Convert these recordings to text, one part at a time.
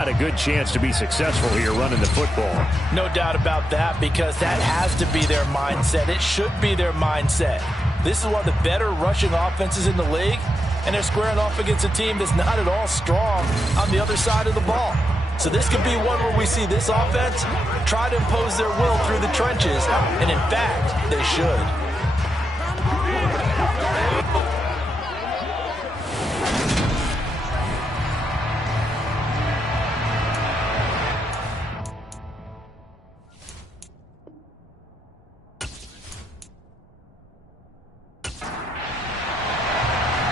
Had a good chance to be successful here running the football. No doubt about that, because that has to be their mindset. It should be their mindset. This is one of the better rushing offenses in the league, and they're squaring off against a team that's not at all strong on the other side of the ball. So this could be one where we see this offense try to impose their will through the trenches, and in fact, they should.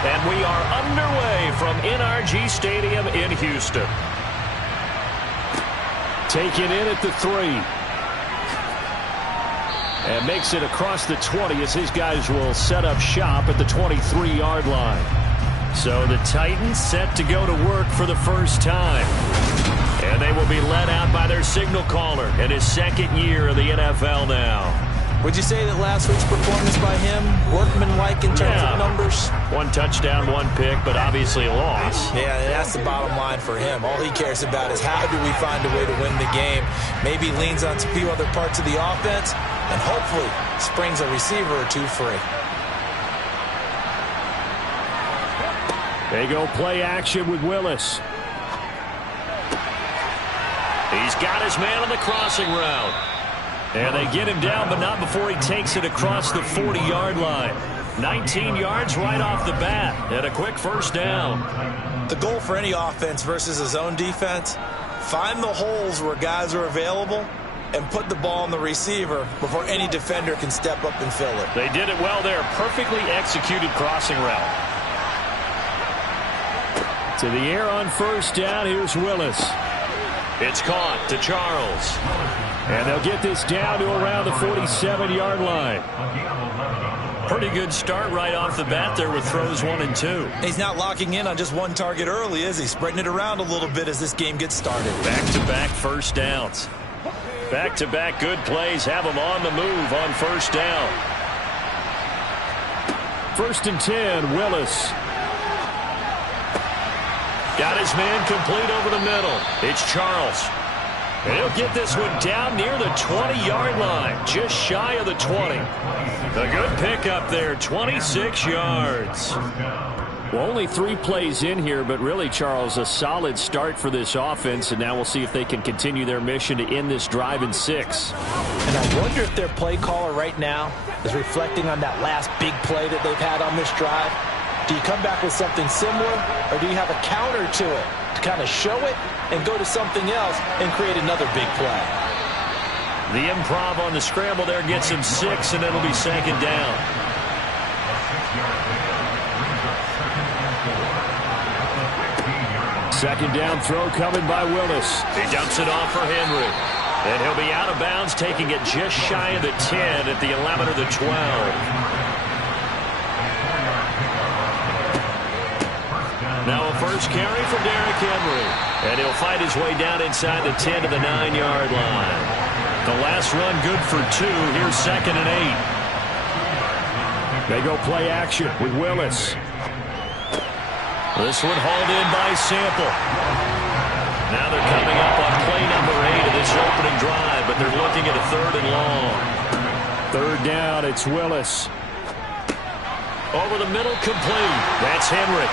And we are underway from NRG Stadium in Houston. Taking in at the 3. And makes it across the 20 as his guys will set up shop at the 23-yard line. So the Titans set to go to work for the first time. And they will be led out by their signal caller in his second year of the NFL now. Would you say that last week's performance by him, workmanlike in terms of numbers? 1 touchdown, 1 pick, but obviously a loss. Yeah, and that's the bottom line for him. All he cares about is how do we find a way to win the game. Maybe leans on a few other parts of the offense, and hopefully springs a receiver or 2 free. They go play action with Willis. He's got his man on the crossing route. And they get him down, but not before he takes it across the 40-yard line. 19 yards right off the bat, and a quick first down. The goal for any offense versus a zone defense, find the holes where guys are available and put the ball on the receiver before any defender can step up and fill it. They did it well there. Perfectly executed crossing route. To the air on first down, here's Willis. It's caught to Charles. And they'll get this down to around the 47-yard line. Pretty good start right off the bat there with throws 1 and 2. He's not locking in on just one target early, is he? Spreading it around a little bit as this game gets started. Back-to-back first downs. Back-to-back good plays have him on the move on first down. 1st and 10, Willis. Got his man complete over the middle. It's Charles. And he'll get this one down near the 20-yard line, just shy of the 20. A good pickup there, 26 yards. Well, only 3 plays in here, but really, Charles, a solid start for this offense, and now we'll see if they can continue their mission to end this drive in 6. And I wonder if their play caller right now is reflecting on that last big play that they've had on this drive. Do you come back with something similar, or do you have a counter to it to kind of show it and go to something else and create another big play? The improv on the scramble there gets him 6, and it'll be 2nd down. Second down throw coming by Willis. He dumps it off for Henry. And he'll be out of bounds, taking it just shy of the 10 at the 11 or the 12. Now a first carry for Derrick Henry. And he'll fight his way down inside the 10 to the 9-yard line. The last run good for 2. Here's 2nd and 8. They go play action with Willis. This one hauled in by Sample. Now they're coming up on play number 8 of this opening drive, but they're looking at a 3rd and long. 3rd down, it's Willis. Over the middle, complete. That's Henry.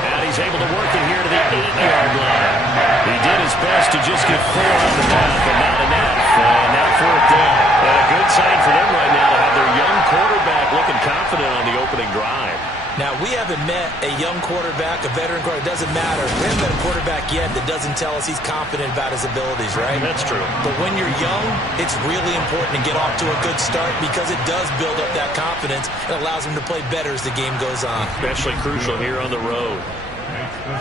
And he's able to work it here to the 8-yard line. He did his best to just get 4 on the path, but not enough. And now 4th down. And a good sign for them right now to have their young quarterback looking confident on the opening drive. Now, we haven't met a young quarterback, a veteran quarterback. It doesn't matter. We haven't met a quarterback yet that doesn't tell us he's confident about his abilities, right? That's true. But when you're young, it's really important to get off to a good start because it does build up that confidence and allows him to play better as the game goes on. Especially crucial here on the road.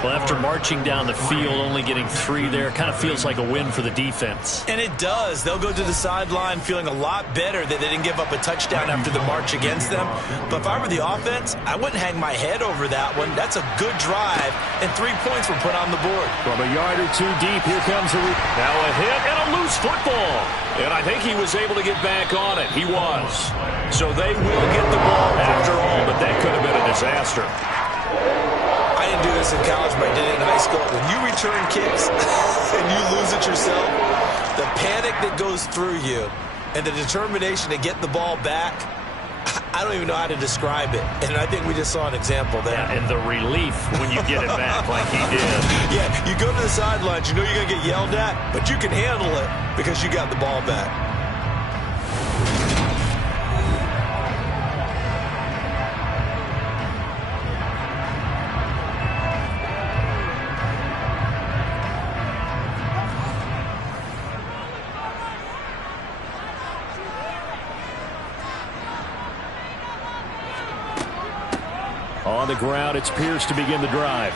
Well, after marching down the field, only getting 3 there, kind of feels like a win for the defense. And it does. They'll go to the sideline feeling a lot better that they didn't give up a touchdown after the march against them. But if I were the offense, I wouldn't hang my head over that one. That's a good drive, and 3 points were put on the board. From a yard or 2 deep, here comes a... Now a hit and a loose football. And I think he was able to get back on it. He was. So they will get the ball after all, but that could have been a disaster. I didn't do this in college, but I did it in high school. When you return kicks and you lose it yourself, the panic that goes through you and the determination to get the ball back, I don't even know how to describe it. And I think we just saw an example there. Yeah, and the relief when you get it back like he did. Yeah, you go to the sidelines, you know you're going to get yelled at, but you can handle it because you got the ball back. On the ground, it's Pierce to begin the drive.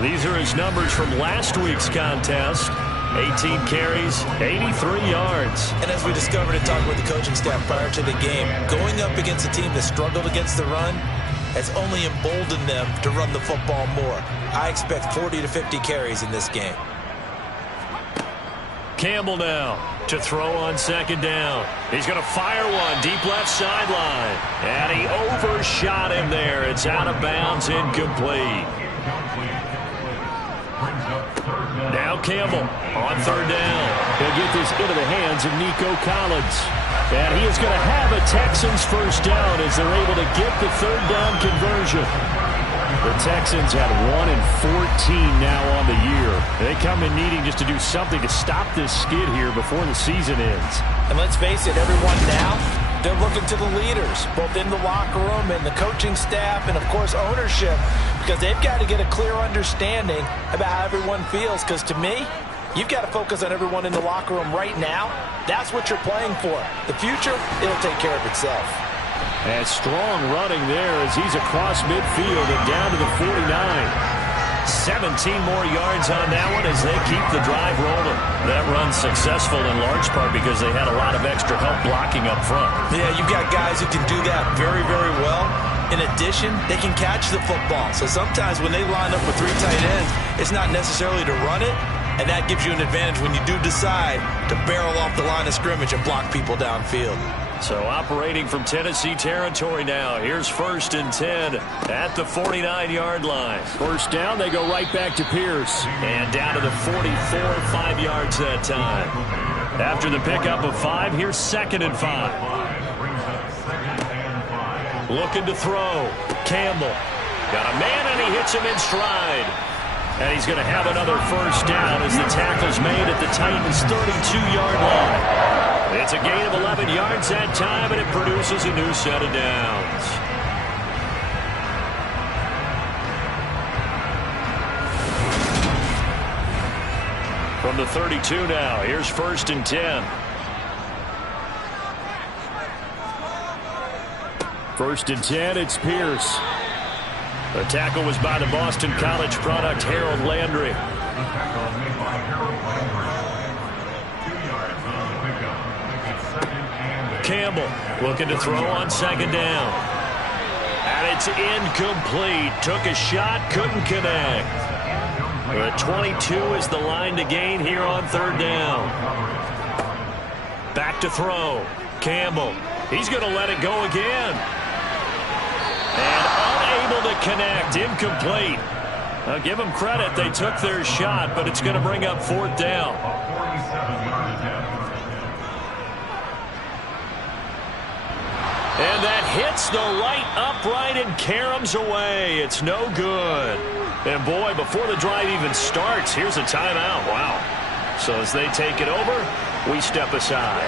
These are his numbers from last week's contest. 18 carries, 83 yards. And as we discovered in talking with the coaching staff prior to the game, going up against a team that struggled against the run has only emboldened them to run the football more. I expect 40 to 50 carries in this game. Campbell now to throw on second down. He's going to fire one deep left sideline. And he overshot him there. It's out of bounds, incomplete. Now Campbell on third down. He'll get this into the hands of Nico Collins. And he is going to have a Texans first down as they're able to get the third down conversion. The Texans had 1 and 14 now on the year. They come in needing just to do something to stop this skid here before the season ends. And let's face it, everyone now, they're looking to the leaders, both in the locker room and the coaching staff and, of course, ownership, because they've got to get a clear understanding about how everyone feels. Because to me, you've got to focus on everyone in the locker room right now. That's what you're playing for. The future, it'll take care of itself. And strong running there as he's across midfield and down to the 49. 17 more yards on that one as they keep the drive rolling. That run's successful in large part because they had a lot of extra help blocking up front. Yeah, you've got guys who can do that very, very well. In addition, they can catch the football. So sometimes when they line up with 3 tight ends, it's not necessarily to run it, and that gives you an advantage when you do decide to barrel off the line of scrimmage and block people downfield. So operating from Tennessee territory now. Here's 1st and 10 at the 49-yard line. First down, they go right back to Pierce. And down to the 44, 5 yards that time. After the pickup of 5, here's 2nd and 5. Looking to throw. Campbell. Got a man, and he hits him in stride. And he's going to have another first down as the tackle's made at the Titans' 32-yard line. It's a gain of 11 yards that time, and it produces a new set of downs. From the 32 now, here's 1st and 10. 1st and 10, it's Pierce. The tackle was by the Boston College product, Harold Landry. Campbell looking to throw on second down. And it's incomplete. Took a shot, couldn't connect. The 22 is the line to gain here on third down. Back to throw. Campbell. He's going to let it go again. And unable to connect. Incomplete. Now give them credit. They took their shot, but it's going to bring up 4th down. And that hits the right upright and caroms away. It's no good. And boy, before the drive even starts, here's a timeout. Wow. So as they take it over, we step aside.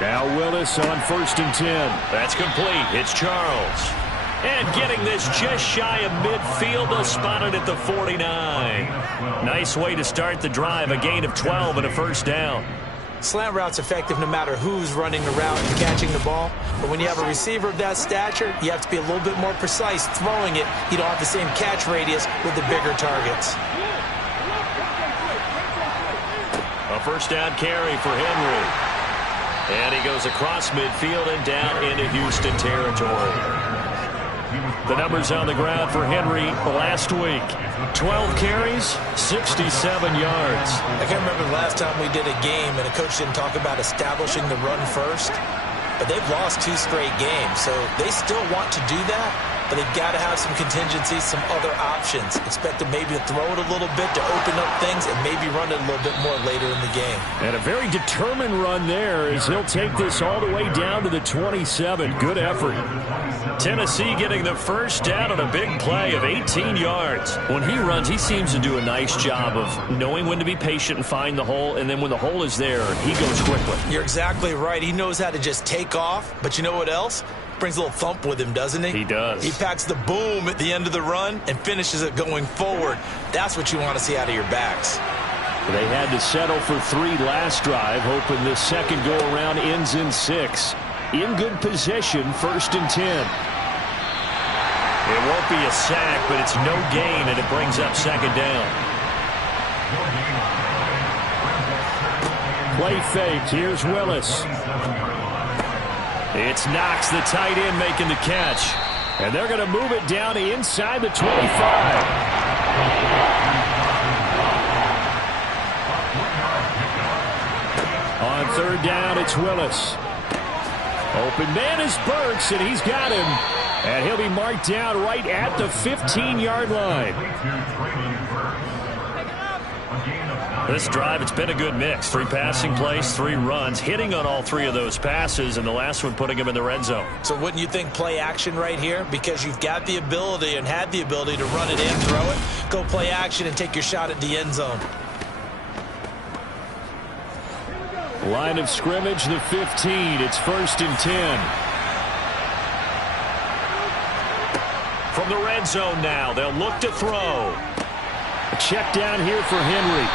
Now Willis on 1st and 10. That's complete. It's Charles. And getting this just shy of midfield, they'll spot it at the 49. Nice way to start the drive. A gain of 12 and a first down. Slant route's effective no matter who's running the route and catching the ball. But when you have a receiver of that stature, you have to be a little bit more precise throwing it. You don't have the same catch radius with the bigger targets. A first down carry for Henry. And he goes across midfield and down into Houston territory. The numbers on the ground for Henry last week. 12 carries, 67 yards. I can't remember the last time we did a game and a coach didn't talk about establishing the run first. But they've lost 2 straight games, so they still want to do that. but they've got to have some contingencies, some other options. Expect them maybe to throw it a little bit to open up things and maybe run it a little bit more later in the game. And a very determined run there as he'll take this all the way down to the 27. Good effort. Tennessee getting the first down on a big play of 18 yards. When he runs, he seems to do a nice job of knowing when to be patient and find the hole, and then when the hole is there, he goes quickly. You're exactly right. He knows how to just take off, but you know what else? Brings a little thump with him, doesn't he? He does. He packs the boom at the end of the run and finishes it going forward. That's what you want to see out of your backs. They had to settle for 3 last drive, hoping the second go-around ends in 6. In good position, 1st and 10. It won't be a sack, but it's no gain, and it brings up 2nd down. Play fake. Here's Willis. It's Knox, the tight end, making the catch. And they're going to move it down inside the 25. On 3rd down, it's Willis. Open man is Burks, and he's got him. And he'll be marked down right at the 15-yard line. This drive, it's been a good mix. 3 passing plays, 3 runs, hitting on all 3 of those passes, and the last one putting him in the red zone. So wouldn't you think play action right here? Because you've got the ability and had the ability to run it in, throw it, go play action, and take your shot at the end zone. Line of scrimmage, the 15. It's 1st and 10. From the red zone now, they'll look to throw. A check down here for Henry.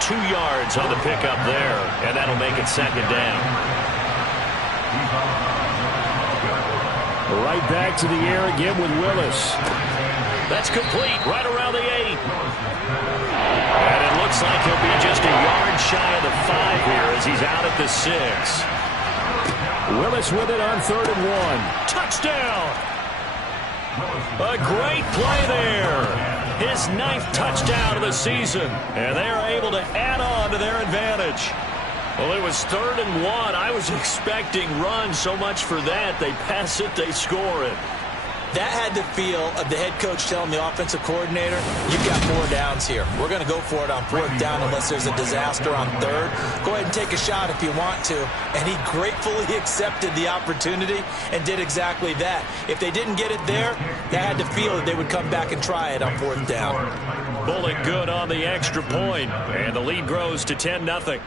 2 yards on the pickup there, and that'll make it 2nd down. Right back to the air again with Willis. That's complete, right around the 8. And it looks like he'll be just a yard shy of the 5 here as he's out at the 6. Willis with it on 3rd and 1. Touchdown! A great play there. His 9th touchdown of the season. And they are able to add on to their advantage. Well, it was 3rd and 1. I was expecting runs, so much for that. They pass it, they score it. That had the feel of the head coach telling the offensive coordinator, you've got 4 downs here. We're going to go for it on 4th down unless there's a disaster on 3rd. Go ahead and take a shot if you want to. And he gratefully accepted the opportunity and did exactly that. If they didn't get it there, they had to feel that they would come back and try it on 4th down. Bullet good on the extra point, and the lead grows to 10-0.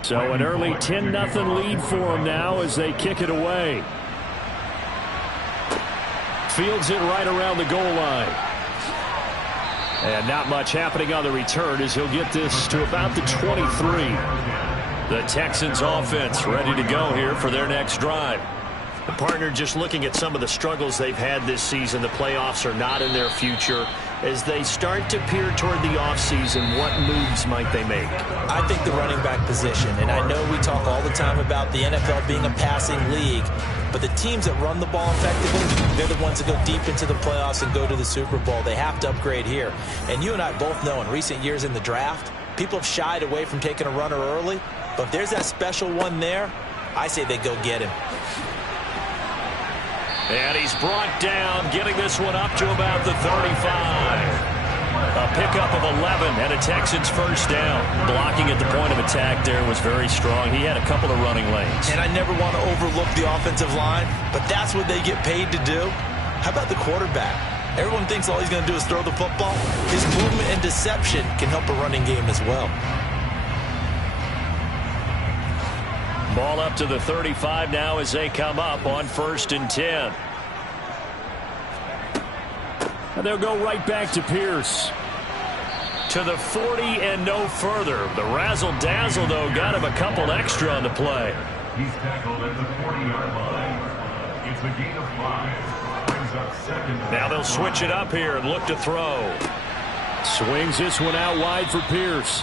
So an early 10-0 lead for them now as they kick it away. Fields it right around the goal line. And not much happening on the return as he'll get this to about the 23. The Texans offense ready to go here for their next drive. The partner just looking at some of the struggles they've had this season. The playoffs are not in their future. As they start to peer toward the offseason, what moves might they make? I think the running back position, and I know we talk all the time about the NFL being a passing league, but the teams that run the ball effectively, they're the ones that go deep into the playoffs and go to the Super Bowl. They have to upgrade here. And you and I both know in recent years in the draft, people have shied away from taking a runner early, but if there's that special one there, I say they go get him. And he's brought down, getting this one up to about the 35. A pickup of 11 and a Texans first down. Blocking at the point of attack there was very strong. He had a couple of running lanes. And I never want to overlook the offensive line, but that's what they get paid to do. How about the quarterback? Everyone thinks all he's going to do is throw the football. His movement and deception can help a running game as well. Ball up to the 35 now as they come up on 1st and 10. And they'll go right back to Pierce. To the 40 and no further. The razzle-dazzle, though, got him a couple extra on the play. He's tackled at the 40-yard line. It's a gain of 5. Brings up 2nd. Now they'll switch it up here and look to throw. Swings this one out wide for Pierce.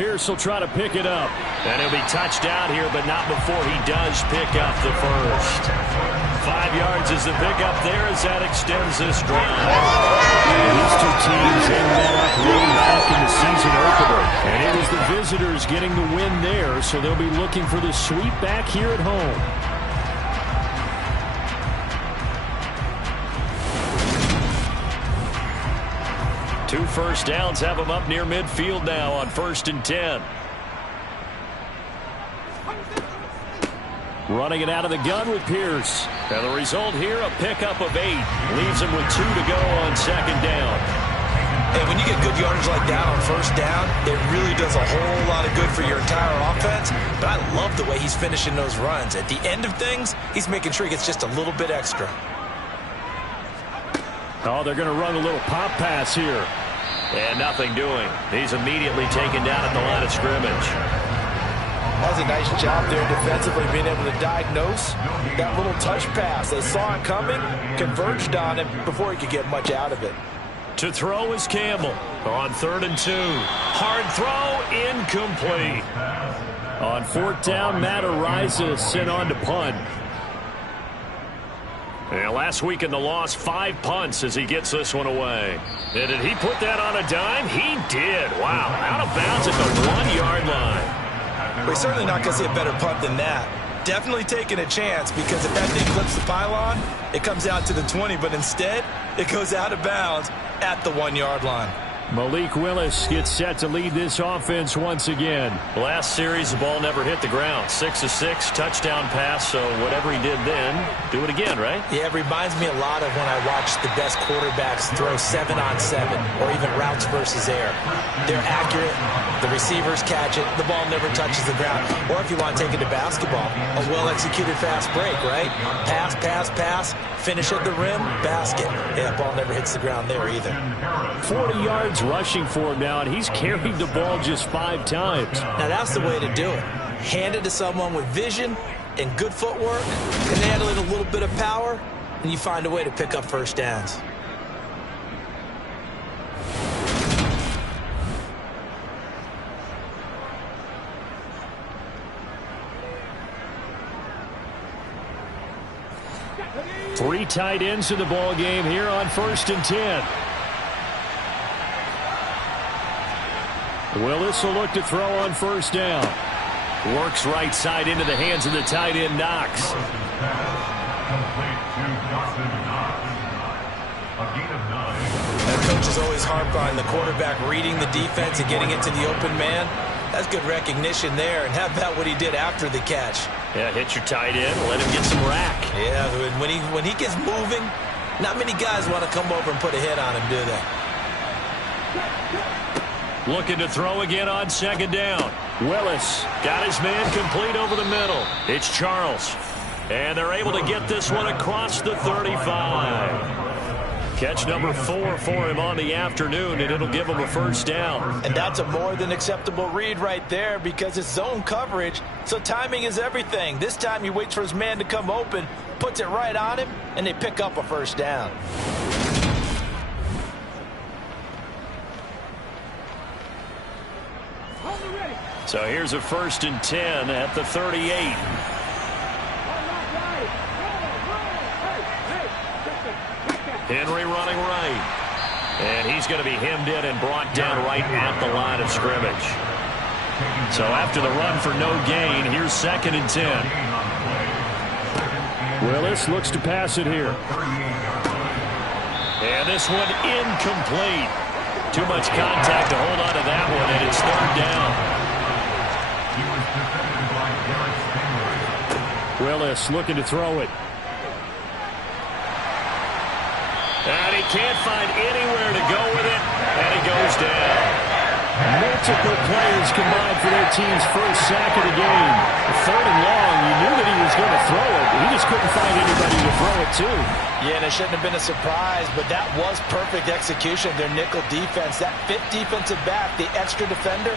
Pierce will try to pick it up. And he'll be touched down here, but not before he does pick up the first. 5 yards is the pickup there as that extends this drive. These two teams ended that up way back in the season opener. And it was the visitors getting the win there, so they'll be looking for the sweep back here at home. Two first downs have them up near midfield now on 1st and 10. Running it out of the gun with Pierce. And the result here, a pickup of 8. Leaves him with 2 to go on 2nd down. And when you get good yardage like that on 1st down, it really does a whole lot of good for your entire offense. But I love the way he's finishing those runs. At the end of things, he's making sure he gets just a little bit extra. Oh, they're going to run a little pop pass here. And nothing doing. He's immediately taken down at the line of scrimmage. That was a nice job there defensively, being able to diagnose that little touch pass. They saw it coming, converged on it before he could get much out of it. To throw is Campbell on 3rd and 2. Hard throw, incomplete. On 4th down, Matt Ariza sent on to punt. And last week in the loss, 5 punts as he gets this one away. And did he put that on a dime? He did. Wow, out of bounds at the 1-yard line. We're certainly not going to see a better punt than that. Definitely taking a chance, because if that thing clips the pylon, it comes out to the 20, but instead, it goes out of bounds at the 1-yard line. Malik Willis gets set to lead this offense once again. Last series, the ball never hit the ground. 6 of 6, touchdown pass, so whatever he did then, do it again, right? Yeah, it reminds me a lot of when I watch the best quarterbacks throw 7-on-7 or even routes versus air. They're accurate, the receivers catch it, the ball never touches the ground. Or if you want to take it to basketball, a well-executed fast break, right? Pass, pass, pass, finish at the rim, basket. Yeah, ball never hits the ground there either. 40 yards rushing for him now, and he's carried the ball just 5 times. Now that's the way to do it. Hand it to someone with vision and good footwork, and add a little bit of power, and you find a way to pick up first downs. Three tight ends in the ball game here on 1st and 10. Willis will look to throw on 1st down. Works right side into the hands of the tight end, Knox. That coach is always harp on the quarterback reading the defense and getting into the open man. That's good recognition there. And how about what he did after the catch? Yeah, hit your tight end, let him get some rack. Yeah, when he gets moving, not many guys want to come over and put a hit on him, do they? Looking to throw again on 2nd down. Willis got his man complete over the middle. It's Charles. And they're able to get this one across the 35. Catch number 4 for him on the afternoon, and it'll give him a 1st down. And that's a more than acceptable read right there, because it's zone coverage, so timing is everything. This time he waits for his man to come open, puts it right on him, and they pick up a 1st down. So here's a 1st and 10 at the 38. Henry running right. And he's going to be hemmed in and brought down right at the line of scrimmage. So after the run for no gain, here's 2nd and 10. Willis looks to pass it here. And this one incomplete. Too much contact to hold on to that one, and it's 3rd down. Willis looking to throw it. And he can't find anywhere to go with it, and he goes down. Multiple players combined for their team's first sack of the game. 3rd and long, you knew that he was going to throw it. He just couldn't find anybody to throw it to. Yeah, and it shouldn't have been a surprise, but that was perfect execution of their nickel defense. That 5th defensive back, the extra defender,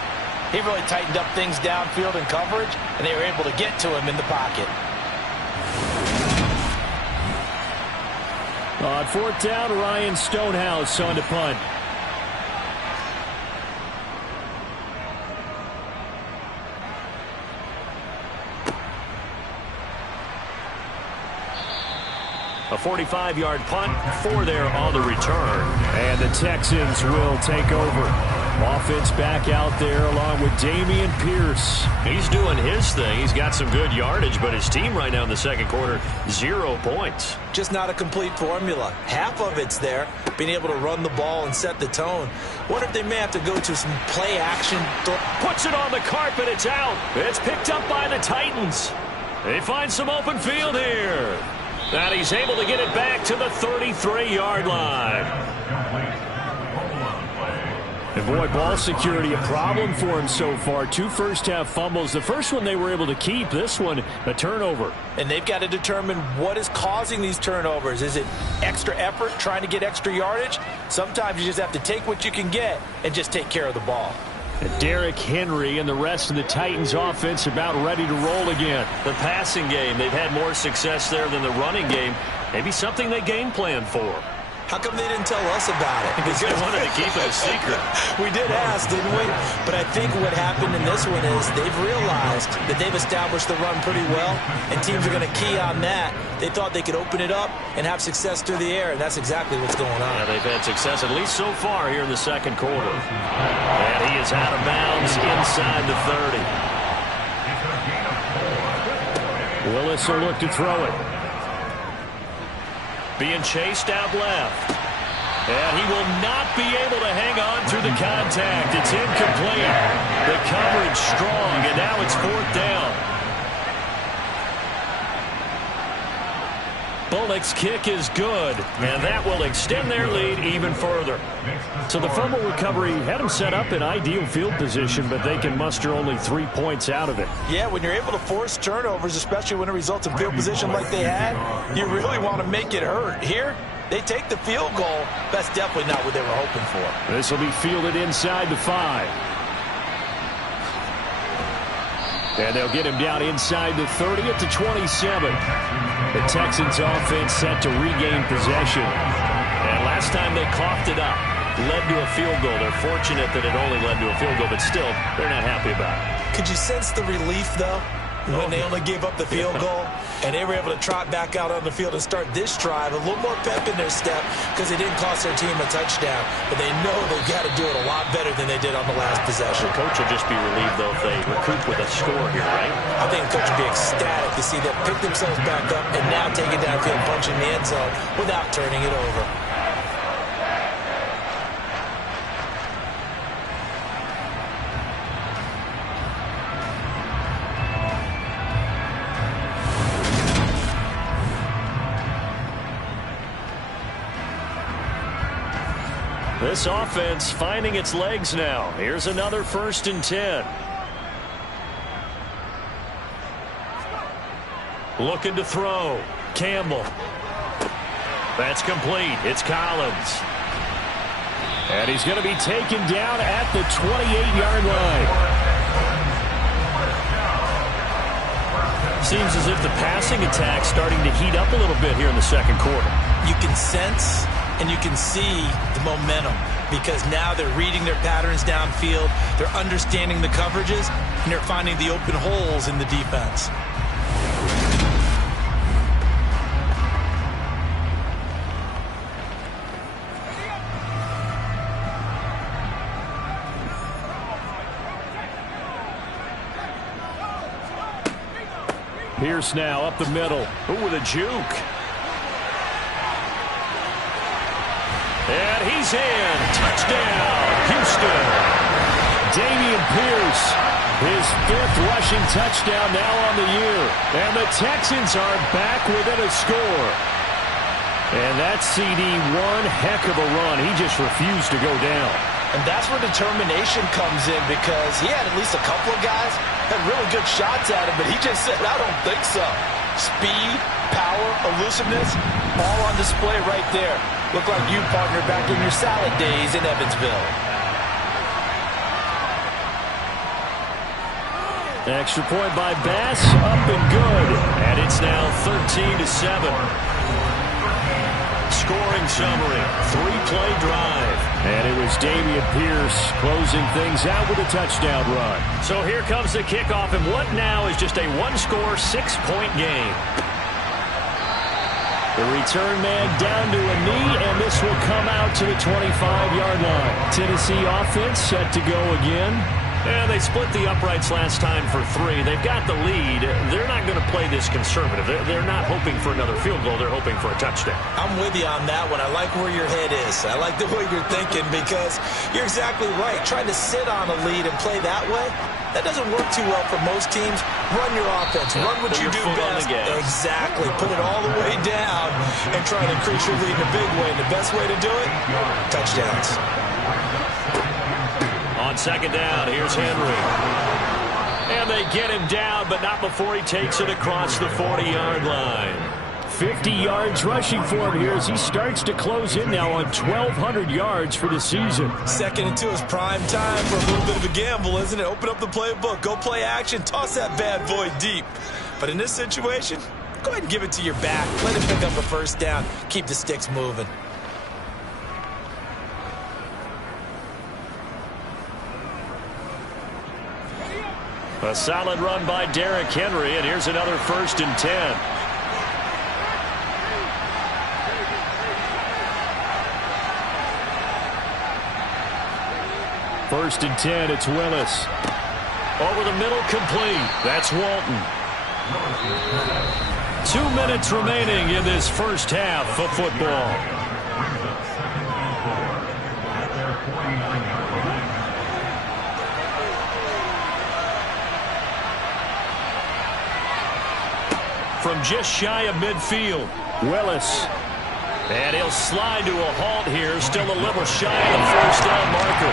he really tightened up things downfield in coverage, and they were able to get to him in the pocket. On 4th down, Ryan Stonehouse on to punt. A 45-yard punt, 4 there on the return. And the Texans will take over. Offense back out there along with Dameon Pierce. He's doing his thing. He's got some good yardage, but his team right now in the second quarter, 0 points. Just not a complete formula. Half of it's there, being able to run the ball and set the tone. Wonder if they may have to go to some play action. Puts it on the carpet. It's out. It's picked up by the Titans. They find some open field here. And he's able to get it back to the 33-yard line. And boy, ball security a problem for him so far. 2 first-half fumbles. The first one they were able to keep. This one, a turnover. And they've got to determine what is causing these turnovers. Is it extra effort, trying to get extra yardage? Sometimes you just have to take what you can get and just take care of the ball. Derrick Henry and the rest of the Titans offense about ready to roll again. The passing game, they've had more success there than the running game. Maybe something they game plan for. How come they didn't tell us about it? Because they wanted to keep it a secret. We did ask, didn't we? But I think what happened in this one is they've realized that they've established the run pretty well, and teams are going to key on that. They thought they could open it up and have success through the air, and that's exactly what's going on. Yeah, they've had success, at least so far, here in the second quarter. And he is out of bounds inside the 30. Willis will look to throw it. Being chased out left. And he will not be able to hang on through the contact. It's incomplete. The coverage strong, and now it's 4th down. Bullock's kick is good, and that will extend their lead even further. So the fumble recovery had them set up in ideal field position, but they can muster only 3 points out of it. Yeah, when you're able to force turnovers, especially when it results in field position like they had, you really want to make it hurt. Here, they take the field goal. That's definitely not what they were hoping for. This will be fielded inside the 5. And they'll get him down inside the 30 at the 27. The Texans offense set to regain possession. And last time they coughed it up, led to a field goal. They're fortunate that it only led to a field goal, but still, they're not happy about it. Could you sense the relief, though, when they only gave up the field goal? And they were able to trot back out on the field and start this drive. A little more pep in their step because they didn't cost their team a touchdown. But they know they've got to do it a lot better than they did on the last possession. The coach will just be relieved, though, if they recoup with a score here, right? I think the coach would be ecstatic to see them pick themselves back up and now take it downfield, punching the end zone without turning it over. This offense finding its legs now. Here's another 1st and 10. Looking to throw. Campbell. That's complete. It's Collins. And he's going to be taken down at the 28-yard line. Seems as if the passing attack's starting to heat up a little bit here in the second quarter. You can sense and you can see the momentum because now they're reading their patterns downfield, they're understanding the coverages, and they're finding the open holes in the defense. Pierce now up the middle. Ooh, with a juke. And he's in. Touchdown, Houston. Dameon Pierce, his 5th rushing touchdown now on the year. And the Texans are back within a score. And that CD, one heck of a run. He just refused to go down. And that's where determination comes in because he had at least a couple of guys had really good shots at him, but he just said, I don't think so. Speed, power, elusiveness, all on display right there. Look like you, partner, back in your salad days in Evansville. Extra point by Bass, up and good. And it's now 13-7. Scoring summary, 3-play drive. And it was Dameon Pierce closing things out with a touchdown run. So here comes the kickoff, and what now is just a one-score, 6-point game. The return man down to a knee, and this will come out to the 25-yard line. Tennessee offense set to go again. And they split the uprights last time for 3. They've got the lead. They're not going to play this conservative. They're not hoping for another field goal. They're hoping for a touchdown. I'm with you on that one. I like where your head is. I like the way you're thinking because you're exactly right. Trying to sit on a lead and play that way, that doesn't work too well for most teams. Run your offense. Run what you do best. Exactly. Put it all the way down and try to increase your lead in a big way. And the best way to do it, touchdowns. On second down, here's Henry. And they get him down, but not before he takes it across the 40-yard line. 50 yards rushing for him here as he starts to close in now on 1,200 yards for the season. 2nd and 2 is prime time for a little bit of a gamble, isn't it? Open up the playbook, go play action, toss that bad boy deep. But in this situation, go ahead and give it to your back. Let him pick up a first down. Keep the sticks moving. A solid run by Derrick Henry, and here's another 1st and 10. First and 10, it's Willis. Over the middle, complete. That's Walton. 2 minutes remaining in this first half of football. From just shy of midfield, Willis. And he'll slide to a halt here, still a little shy of the first down marker.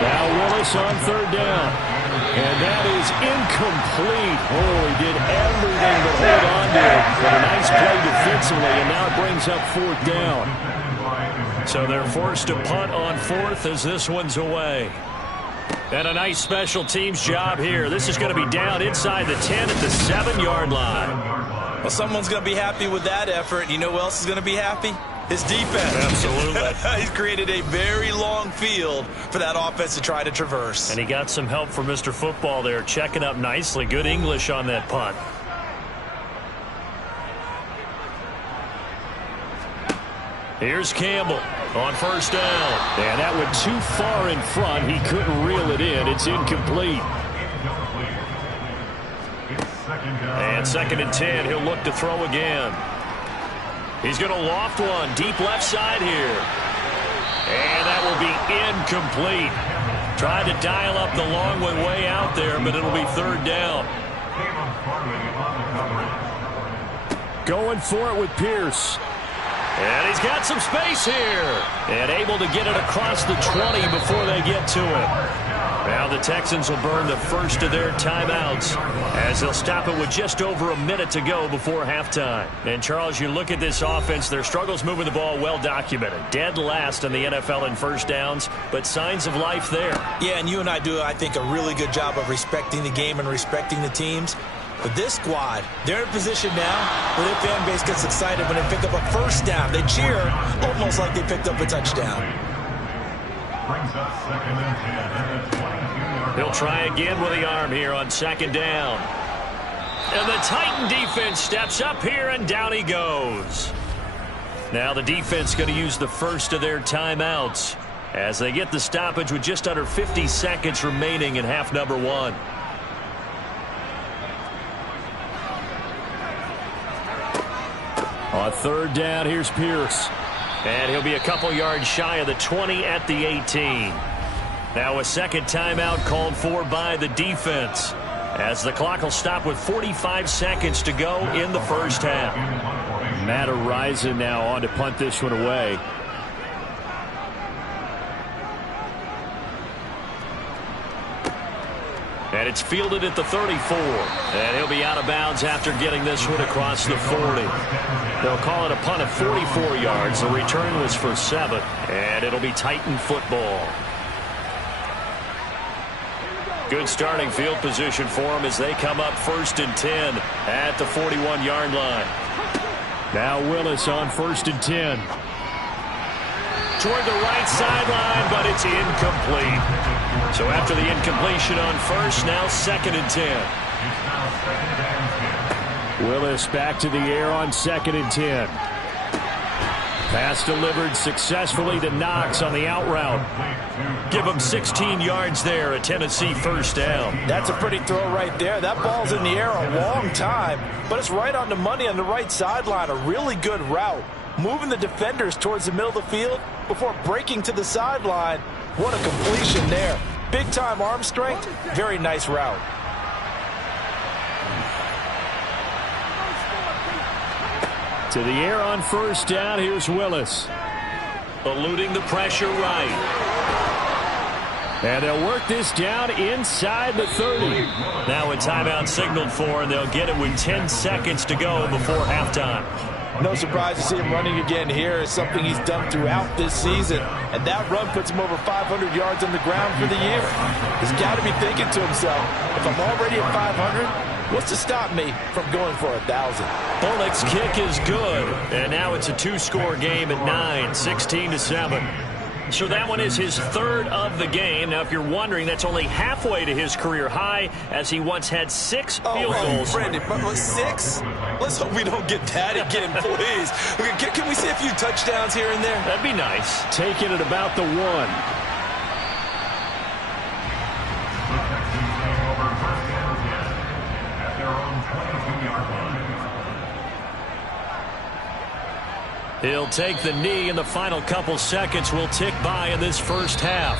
Now Willis on 3rd down. And that is incomplete. Oh, he did everything but hold on to it. But a nice play defensively, and now it brings up 4th down. So they're forced to punt on 4th as this one's away. And a nice special teams job here. This is going to be down inside the 10 at the 7-yard line. Well, someone's going to be happy with that effort. You know who else is going to be happy? His defense. Absolutely. He's created a very long field for that offense to try to traverse. And he got some help from Mr. Football there, checking up nicely. Good English on that punt. Here's Campbell on 1st down. And that went too far in front. He couldn't reel it in. It's incomplete. And 2nd and 10. He'll look to throw again. He's going to loft one deep left side here. And that will be incomplete. Tried to dial up the long one way out there, but it'll be 3rd down. Going for it with Pierce. And he's got some space here. And able to get it across the 20 before they get to it. Now the Texans will burn the first of their timeouts as they'll stop it with just over a minute to go before halftime. And, Charles, you look at this offense, their struggles moving the ball well documented. Dead last in the NFL in first downs, but signs of life there. Yeah, and you and I do, I think, a really good job of respecting the game and respecting the teams. But this squad, they're in a position now where their fan base gets excited when they pick up a first down. They cheer almost like they picked up a touchdown. Brings up 2nd and 10 at the 22-yard line. He'll try again with the arm here on 2nd down. And the Titan defense steps up here, and down he goes. Now the defense going to use the first of their timeouts as they get the stoppage with just under 50 seconds remaining in half number 1. On 3rd down, here's Pierce. And he'll be a couple yards shy of the 20 at the 18. Now a second timeout called for by the defense as the clock will stop with 45 seconds to go in the first half. Matt Araiza now on to punt this one away. And it's fielded at the 34. And he'll be out of bounds after getting this one across the 40. They'll call it a punt of 44 yards. The return was for 7. And it'll be Titan football. Good starting field position for them as they come up 1st and 10 at the 41-yard line. Now Willis on 1st and 10. Toward the right sideline, but it's incomplete. So after the incompletion on 1st, now 2nd and 10. Willis back to the air on 2nd and 10. Pass delivered successfully to Knox on the out route. Give him 16 yards there, a Tennessee first down. That's a pretty throw right there. That ball's in the air a long time, but it's right on the money on the right sideline. A really good route. Moving the defenders towards the middle of the field before breaking to the sideline. What a completion there. Big-time arm strength. Very nice route. To the air on first down, here's Willis. Eluding the pressure right. And they'll work this down inside the 30. Now a timeout signaled for, and they'll get it with 10 seconds to go before halftime. No surprise to see him running again here. It's something he's done throughout this season. And that run puts him over 500 yards on the ground for the year. He's got to be thinking to himself, if I'm already at 500, what's to stop me from going for 1,000? Bullock's kick is good. And now it's a two-score game at 9, 16-7. So that one is his third of the game. Now, if you're wondering, that's only halfway to his career high, as he once had 6 field goals. Brandon, 6? Let's hope we don't get that again, please. Can we see a few touchdowns here and there? That'd be nice. Taking it about the 1. He'll take the knee, and the final couple seconds will tick by in this first half.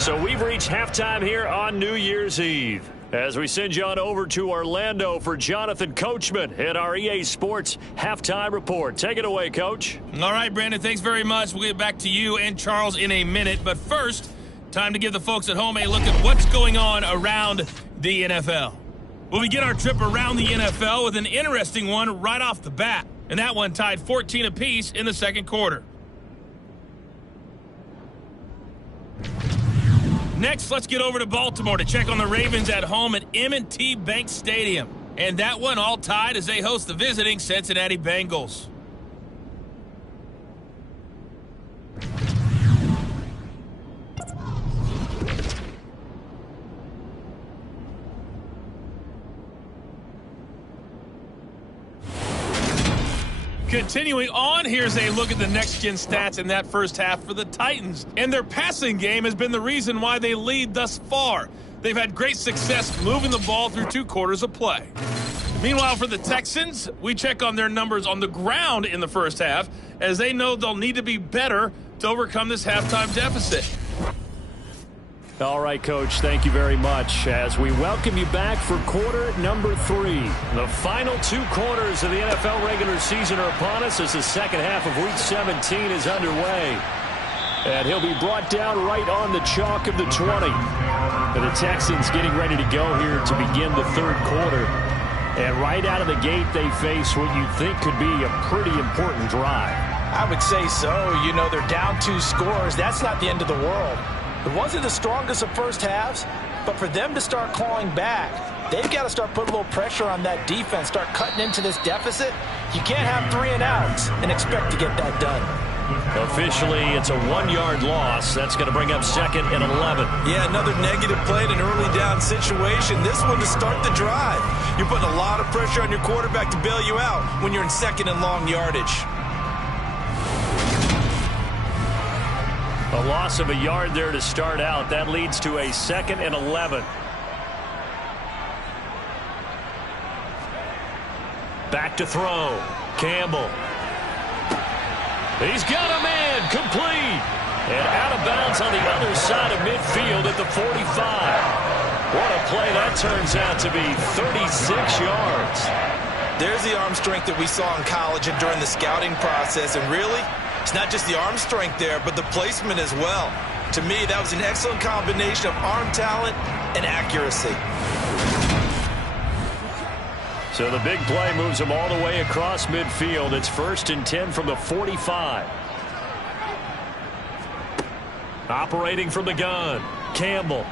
So we've reached halftime here on New Year's Eve, as we send you on over to Orlando for Jonathan Coachman at our EA Sports Halftime Report. Take it away, Coach. All right, Brandon, thanks very much. We'll get back to you and Charles in a minute. But first, time to give the folks at home a look at what's going on around the NFL. We'll begin our trip around the NFL with an interesting one right off the bat. And that one tied 14 apiece in the second quarter. Next, let's get over to Baltimore to check on the Ravens at home at M&T Bank Stadium. And that one all tied as they host the visiting Cincinnati Bengals. Continuing on, here's a look at the next-gen stats in that first half for the Titans. And their passing game has been the reason why they lead thus far. They've had great success moving the ball through 2 quarters of play. Meanwhile, for the Texans, we check on their numbers on the ground in the first half, as they know they'll need to be better to overcome this halftime deficit. All right, Coach, thank you very much as we welcome you back for quarter number 3. The final 2 quarters of the NFL regular season are upon us as the second half of Week 17 is underway. And he'll be brought down right on the chalk of the 20. And the Texans getting ready to go here to begin the third quarter. And right out of the gate, they face what you think could be a pretty important drive. I would say so. You know, they're down 2 scores. That's not the end of the world. It wasn't the strongest of first halves, but for them to start clawing back, they've got to start putting a little pressure on that defense, start cutting into this deficit. You can't have 3 and outs and expect to get that done. Officially, it's a 1-yard loss. That's going to bring up 2nd and 11. Yeah, another negative play in an early down situation. This one to start the drive. You're putting a lot of pressure on your quarterback to bail you out when you're in 2nd and long yardage. A loss of a yard there to start out. That leads to a 2nd and 11. Back to throw. Campbell. He's got a man. Complete. And out of bounds on the other side of midfield at the 45. What a play that turns out to be. 36 yards. There's the arm strength that we saw in college and during the scouting process. And really, it's not just the arm strength there, but the placement as well. To me, that was an excellent combination of arm talent and accuracy. So the big play moves him all the way across midfield. It's 1st and 10 from the 45. Operating from the gun, Campbell.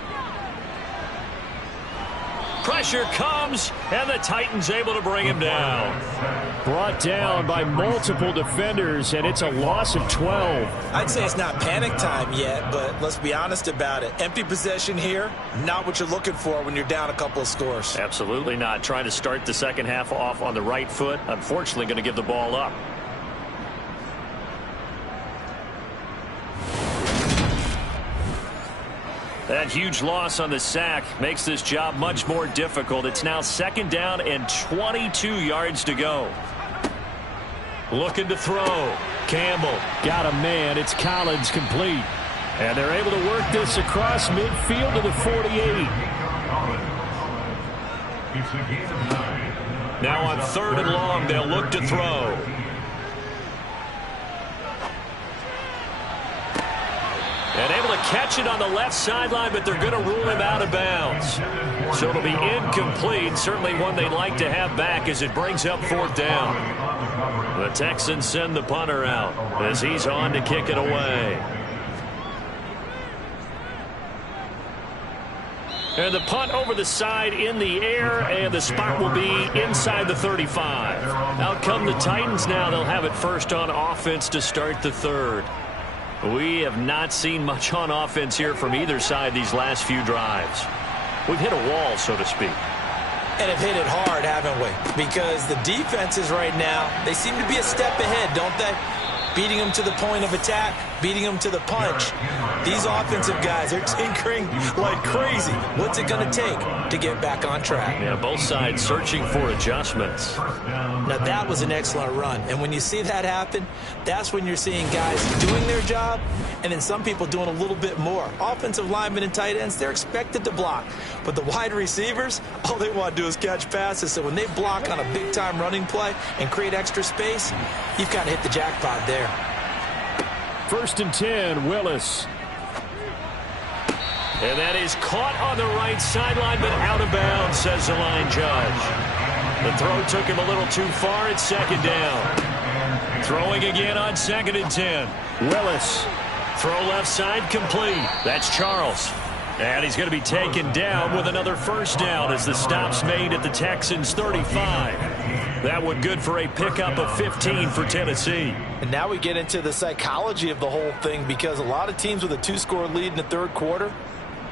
Pressure comes, and the Titans able to bring him down. Brought down by multiple defenders, and it's a loss of 12. I'd say it's not panic time yet, but let's be honest about it. Empty possession here, not what you're looking for when you're down a couple of scores. Absolutely not. Trying to start the second half off on the right foot. Unfortunately, going to give the ball up. That huge loss on the sack makes this job much more difficult. It's now 2nd down and 22 yards to go. Looking to throw. Campbell. Got a man. It's Collins complete. And they're able to work this across midfield to the 48. Now on 3rd and long, they'll look to throw. And able to catch it on the left sideline, but they're going to rule him out of bounds. So it'll be incomplete. Certainly one they'd like to have back as it brings up 4th down. The Texans send the punter out as he's on to kick it away. And the punt over the side in the air, and the spot will be inside the 35. Out come the Titans now. They'll have it first on offense to start the 3rd. We have not seen much on offense here from either side these last few drives. We've hit a wall, so to speak. And have hit it hard, haven't we? Because the defenses right now, they seem to be a step ahead, don't they? Beating them to the point of attack, beating them to the punch. These offensive guys are tinkering like crazy. What's it going to take to get back on track? Yeah, both sides searching for adjustments. Now, that was an excellent run. And when you see that happen, that's when you're seeing guys doing their job and then some people doing a little bit more. Offensive linemen and tight ends, they're expected to block. But the wide receivers, all they want to do is catch passes. So when they block on a big-time running play and create extra space, you've kind of hit the jackpot there. 1st and 10, Willis. And that is caught on the right sideline, but out of bounds, says the line judge. The throw took him a little too far. It's 2nd down. Throwing again on 2nd and 10. Willis. Throw left side complete. That's Charles. And he's going to be taken down with another 1st down as the stop's made at the Texans' 35. That one good for a pickup of 15 for Tennessee. And now we get into the psychology of the whole thing, because a lot of teams with a 2-score lead in the 3rd quarter,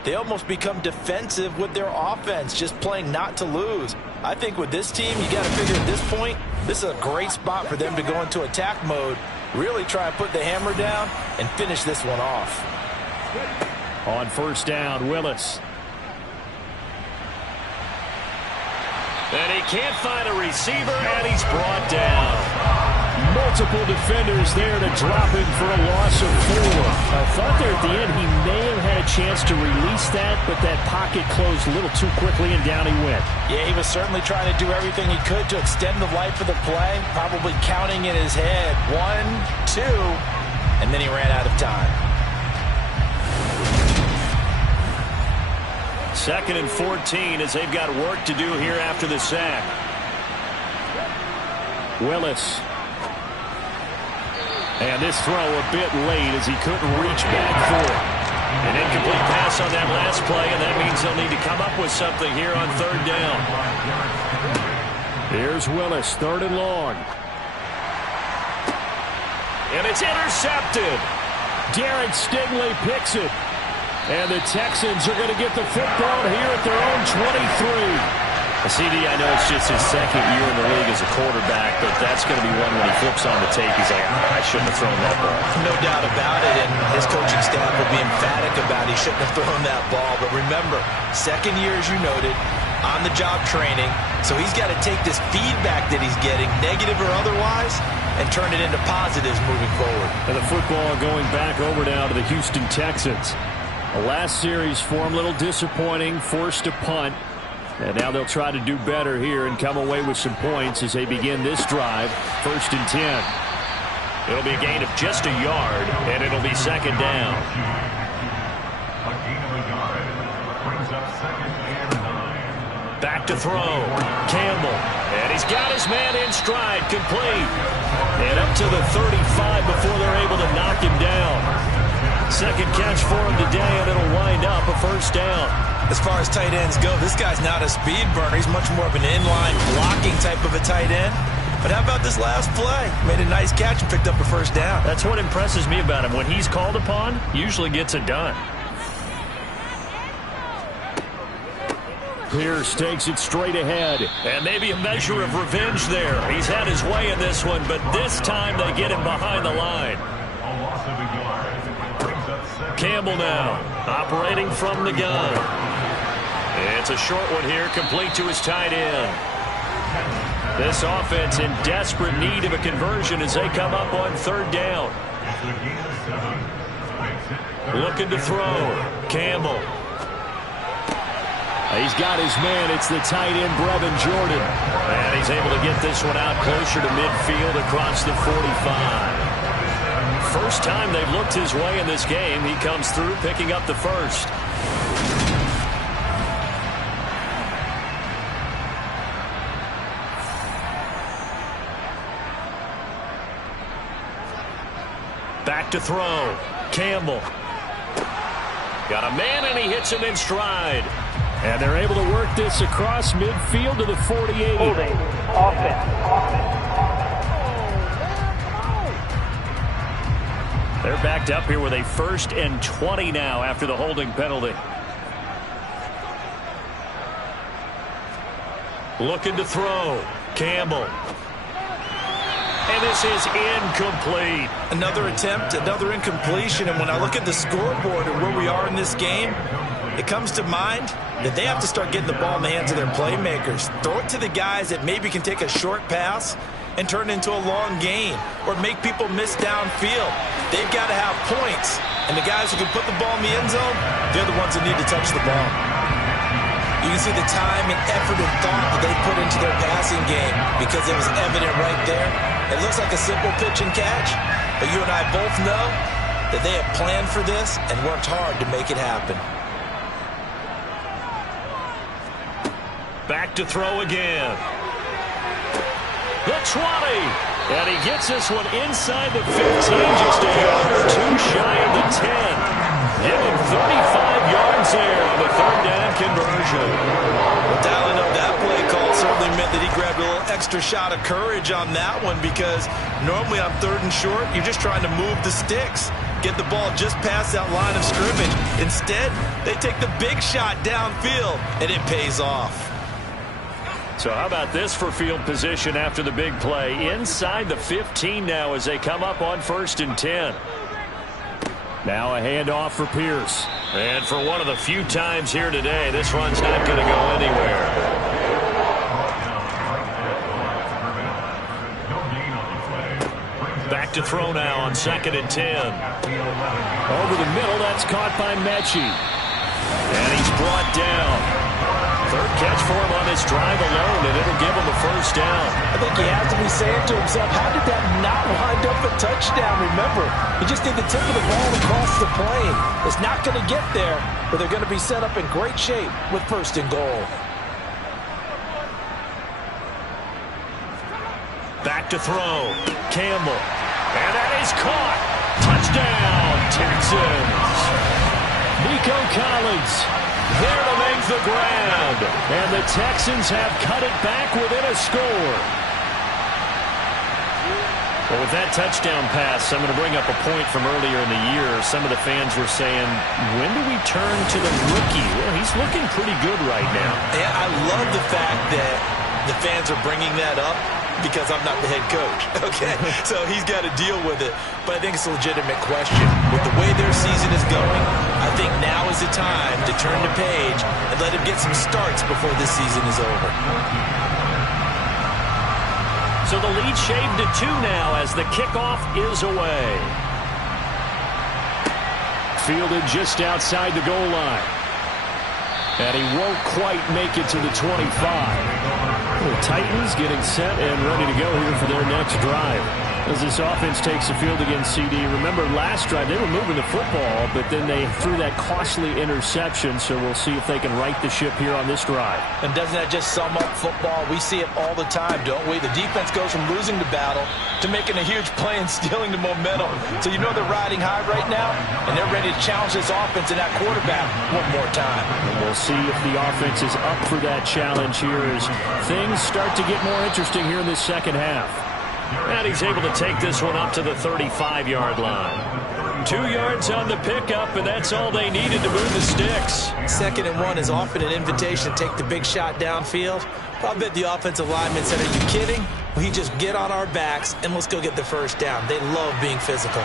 they almost become defensive with their offense, just playing not to lose. I think with this team, you got to figure at this point, this is a great spot for them to go into attack mode, really try and put the hammer down and finish this one off. On 1st down, Willis. And he can't find a receiver, and he's brought down. Multiple defenders there to drop him for a loss of 4. I thought there at the end he may have had a chance to release that, but that pocket closed a little too quickly, and down he went. Yeah, he was certainly trying to do everything he could to extend the life of the play, probably counting in his head 1, 2, and then he ran out of time. 2nd and 14 as they've got work to do here after the sack. Willis. And this throw a bit late as he couldn't reach back for it. An incomplete pass on that last play, and that means they'll need to come up with something here on 3rd down. Here's Willis, 3rd and long. And it's intercepted. Derek Stingley picks it. And the Texans are going to get the football here at their own 23. CD, I know it's just his 2nd year in the league as a quarterback, but that's going to be one when he flips on the tape. He's like, I shouldn't have thrown that ball. No doubt about it, and his coaching staff will be emphatic about he shouldn't have thrown that ball. But remember, 2nd year, as you noted, on-the-job training, so he's got to take this feedback that he's getting, negative or otherwise, and turn it into positives moving forward. And the football going back over now to the Houston Texans. The last series for him, a little disappointing, forced to punt. And now they'll try to do better here and come away with some points as they begin this drive. 1st and 10. It'll be a gain of just a yard, and it'll be 2nd down. A gain of a yard brings up 2nd and 9. Back to throw. Campbell. And he's got his man in stride, complete. And up to the 35 before they're able to knock him down. Second catch for him today, and it'll wind up a first down. As far as tight ends go, this guy's not a speed burner. He's much more of an inline blocking type of a tight end. But how about this last play? Made a nice catch and picked up a first down. That's what impresses me about him. When he's called upon, usually gets it done. Pierce takes it straight ahead. And maybe a measure of revenge there. He's had his way in this one, but this time they get him behind the line. Campbell now, operating from the gun. It's a short one here, complete to his tight end. This offense in desperate need of a conversion as they come up on third down. Looking to throw. Campbell. He's got his man. It's the tight end, Brevin Jordan. And he's able to get this one out closer to midfield across the 45. First time they've looked his way in this game. He comes through picking up the first. Back to throw. Campbell. Got a man, and he hits him in stride. And they're able to work this across midfield to the 48. Holding. Offense. They're backed up here with a 1st and 20 now after the holding penalty. Looking to throw. Campbell. And this is incomplete. Another attempt, another incompletion. And when I look at the scoreboard and where we are in this game, it comes to mind that they have to start getting the ball in the hands of their playmakers. Throw it to the guys that maybe can take a short pass and turn it into a long gain or make people miss downfield. They've got to have points. And the guys who can put the ball in the end zone, they're the ones that need to touch the ball. You can see the time and effort and thought that they put into their passing game because it was evident right there. It looks like a simple pitch and catch, but you and I both know that they have planned for this and worked hard to make it happen. Back to throw again. The 20. And he gets this one inside the 15, just a yard or two shy of the 10. Give him 35 yards there on the third down conversion. Well, dialing up that play call certainly meant that he grabbed a little extra shot of courage on that one because normally on 3rd and short, you're just trying to move the sticks. Get the ball just past that line of scrimmage. Instead, they take the big shot downfield, and it pays off. So how about this for field position after the big play? Inside the 15 now as they come up on 1st and 10. Now a handoff for Pierce. And for one of the few times here today, this run's not going to go anywhere. Back to throw now on 2nd and 10. Over the middle, that's caught by Mechie. And he's brought down. 3rd catch for him on this drive alone, and it'll give him a first down. I think he has to be saying to himself, how did that not wind up a touchdown? Remember, he just did the tip of the ball across the plane. It's not going to get there, but they're going to be set up in great shape with 1st and goal. Back to throw. Campbell. And that is caught. Touchdown, Texans. Nico Collins there to make the grab. And the Texans have cut it back within a score. Well, with that touchdown pass, I'm going to bring up a point from earlier in the year. Some of the fans were saying, when do we turn to the rookie? Well, he's looking pretty good right now. Yeah, I love the fact that the fans are bringing that up because I'm not the head coach, okay? So he's got to deal with it. But I think it's a legitimate question. With the way their season is going, I think now is the time to turn the page and let him get some starts before this season is over. So the lead shaved to 2 now as the kickoff is away. Fielded just outside the goal line. And he won't quite make it to the 25. The Titans getting set and ready to go here for their next drive. As this offense takes the field against CD, remember last drive they were moving the football, but then they threw that costly interception, so we'll see if they can right the ship here on this drive. And doesn't that just sum up football? We see it all the time, don't we? The defense goes from losing the battle to making a huge play and stealing the momentum. So you know they're riding high right now, and they're ready to challenge this offense and that quarterback one more time. And we'll see if the offense is up for that challenge here as things start to get more interesting here in this second half. And he's able to take this one up to the 35-yard line. 2 yards on the pickup, and that's all they needed to move the sticks. 2nd and 1 is often an invitation to take the big shot downfield. I bet the offensive lineman said, are you kidding? We just get on our backs and let's go get the first down. They love being physical.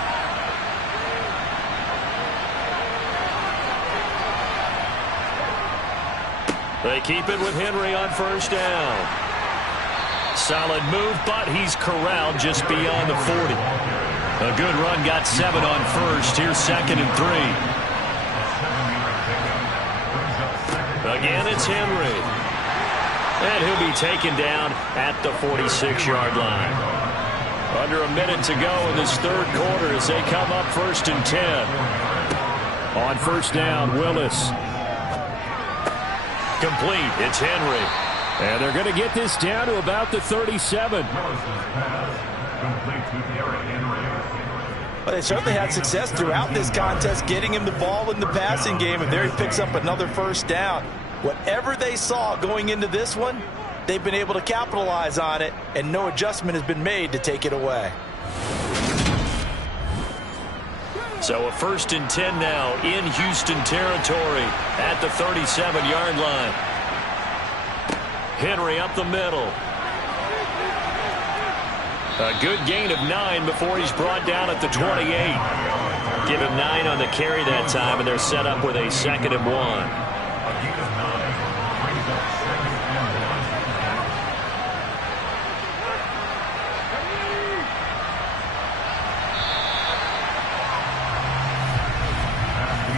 They keep it with Henry on first down. Solid move, but he's corralled just beyond the 40. A good run, got 7 on first. Here's 2nd and 3. Again, it's Henry. And he'll be taken down at the 46-yard line. Under a minute to go in this third quarter as they come up 1st and 10. On first down, Willis. Complete, it's Henry. And they're going to get this down to about the 37. Well, they certainly had success throughout this contest getting him the ball in the passing game, and there he picks up another first down. Whatever they saw going into this one, they've been able to capitalize on it, and no adjustment has been made to take it away. So a 1st and 10 now in Houston territory at the 37-yard line. Henry up the middle. A good gain of 9 before he's brought down at the 28. Give him 9 on the carry that time, and they're set up with a 2nd and 1.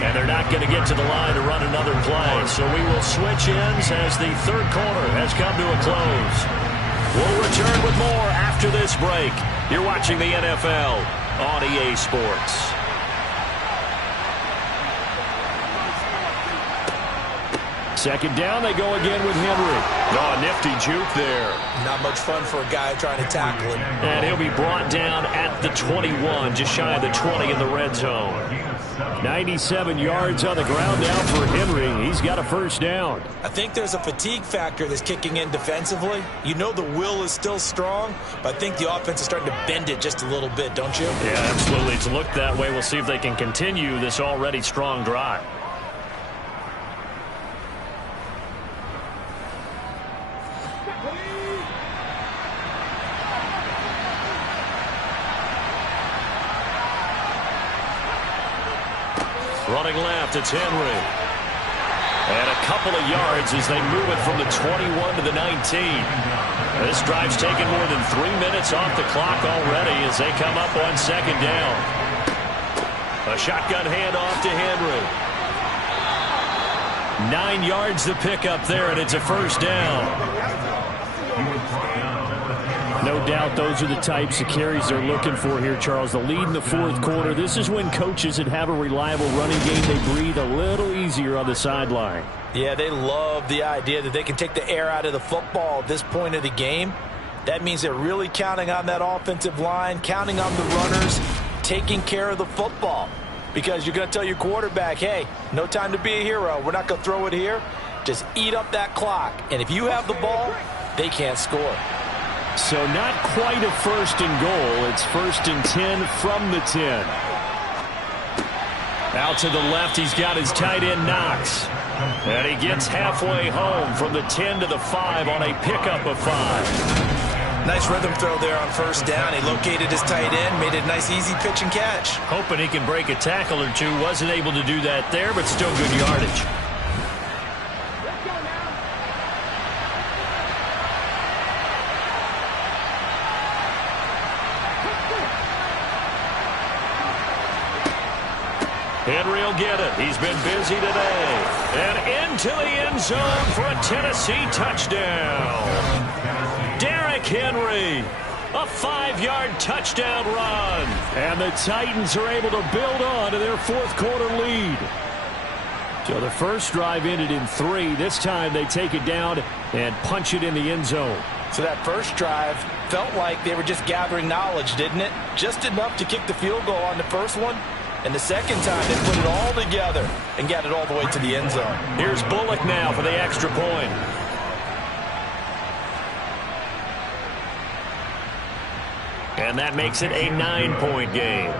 And they're not going to get to the line to run another play. So we will switch ends as the third quarter has come to a close. We'll return with more after this break. You're watching the NFL on EA Sports. Second down, they go again with Henry. Oh, nifty juke there. Not much fun for a guy trying to tackle him. And he'll be brought down at the 21, just shy of the 20 in the red zone. 97 yards on the ground now for Henry. He's got a first down. I think there's a fatigue factor that's kicking in defensively. You know the will is still strong, but I think the offense is starting to bend it just a little bit, don't you? Yeah, absolutely. It's looked that way. We'll see if they can continue this already strong drive. Running left, it's Henry. And a couple of yards as they move it from the 21 to the 19. This drive's taken more than 3 minutes off the clock already as they come up on second down. A shotgun handoff to Henry. 9 yards to pick up there, and it's a first down. No doubt those are the types of carries they're looking for here, Charles. The lead in the fourth quarter. This is when coaches that have a reliable running game, they breathe a little easier on the sideline. Yeah, they love the idea that they can take the air out of the football at this point of the game. That means they're really counting on that offensive line, counting on the runners, taking care of the football. Because you're going to tell your quarterback, hey, no time to be a hero. We're not going to throw it here. Just eat up that clock. And if you have the ball, they can't score. So not quite a first and goal. It's 1st and 10 from the 10. Out to the left, he's got his tight end Knox. And he gets halfway home from the 10 to the 5 on a pickup of 5. Nice rhythm throw there on first down. He located his tight end, made a nice easy pitch and catch. Hoping he can break a tackle or two. Wasn't able to do that there, but still good yardage. Henry will get it. He's been busy today. And into the end zone for a Tennessee touchdown. Derrick Henry. A 5-yard touchdown run. And the Titans are able to build on to their fourth quarter lead. So the first drive ended in 3. This time they take it down and punch it in the end zone. So that first drive felt like they were just gathering knowledge, didn't it? Just enough to kick the field goal on the first one. And the second time they put it all together and got it all the way to the end zone. Here's Bullock now for the extra point. And that makes it a 9-point game.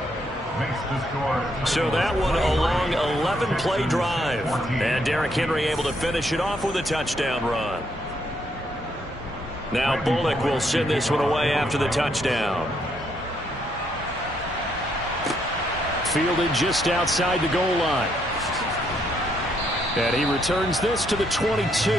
So that one a long 11-play drive. And Derrick Henry able to finish it off with a touchdown run. Now Bullock will send this one away after the touchdown. Fielded just outside the goal line. And he returns this to the 22.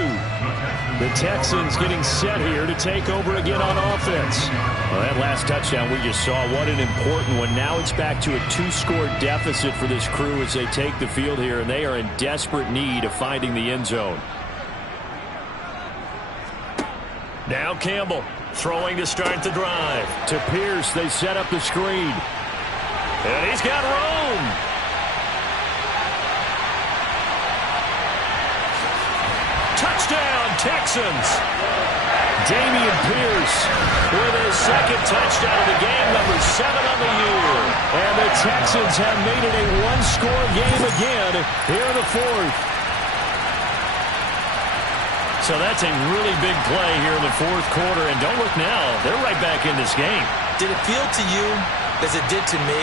The Texans getting set here to take over again on offense. Well, that last touchdown we just saw, what an important one. Now it's back to a 2-score deficit for this crew as they take the field here, and they are in desperate need of finding the end zone. Now Campbell throwing to start the drive. To Pierce, they set up the screen. And he's got room. Touchdown, Texans. Damian Pierce with his second touchdown of the game, number 7 on the year. And the Texans have made it a 1-score game again here in the fourth. So that's a really big play here in the fourth quarter. And don't look now, they're right back in this game. Did it feel to you, as it did to me,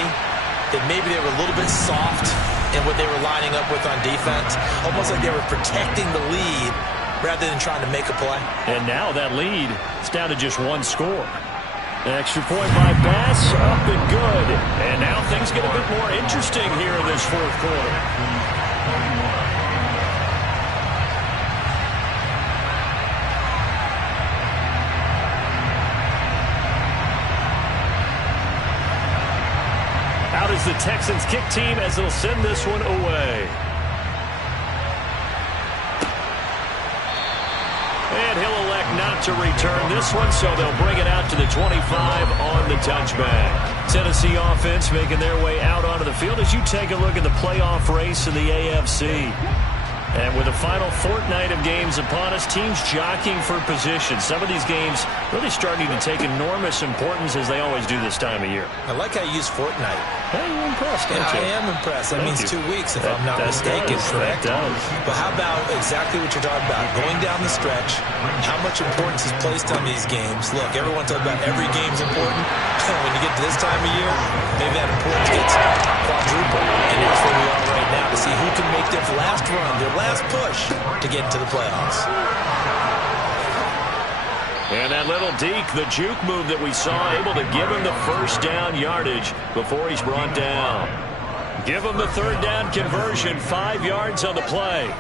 that maybe they were a little bit soft in what they were lining up with on defense? Almost like they were protecting the lead rather than trying to make a play. And now that lead is down to just 1 score. An extra point by Bass, up and good. And now things get a bit more interesting here in this fourth quarter. Out is the Texans kick team as they'll send this one away. And he'll elect not to return this one, so they'll bring it out to the 25 on the touchback. Tennessee offense making their way out onto the field as you take a look at the playoff race in the AFC. And with the final fortnight of games upon us, teams jockeying for position. Some of these games really starting to take enormous importance as they always do this time of year. I like how you use fortnight. Hey, you're impressed, don't you? I am impressed. That means 2 weeks, if I'm not mistaken, correct? That does. But how about exactly what you're talking about? Going down the stretch, how much importance is placed on these games. Look, everyone talks about every game's important. When you get to this time of year, maybe that importance gets quadrupled. And that's where we are right now to see who can make their last run, their last push to get into the playoffs. And that little deke, the juke move that we saw, able to give him the first down yardage before he's brought down. Give him the third down conversion, 5 yards on the play.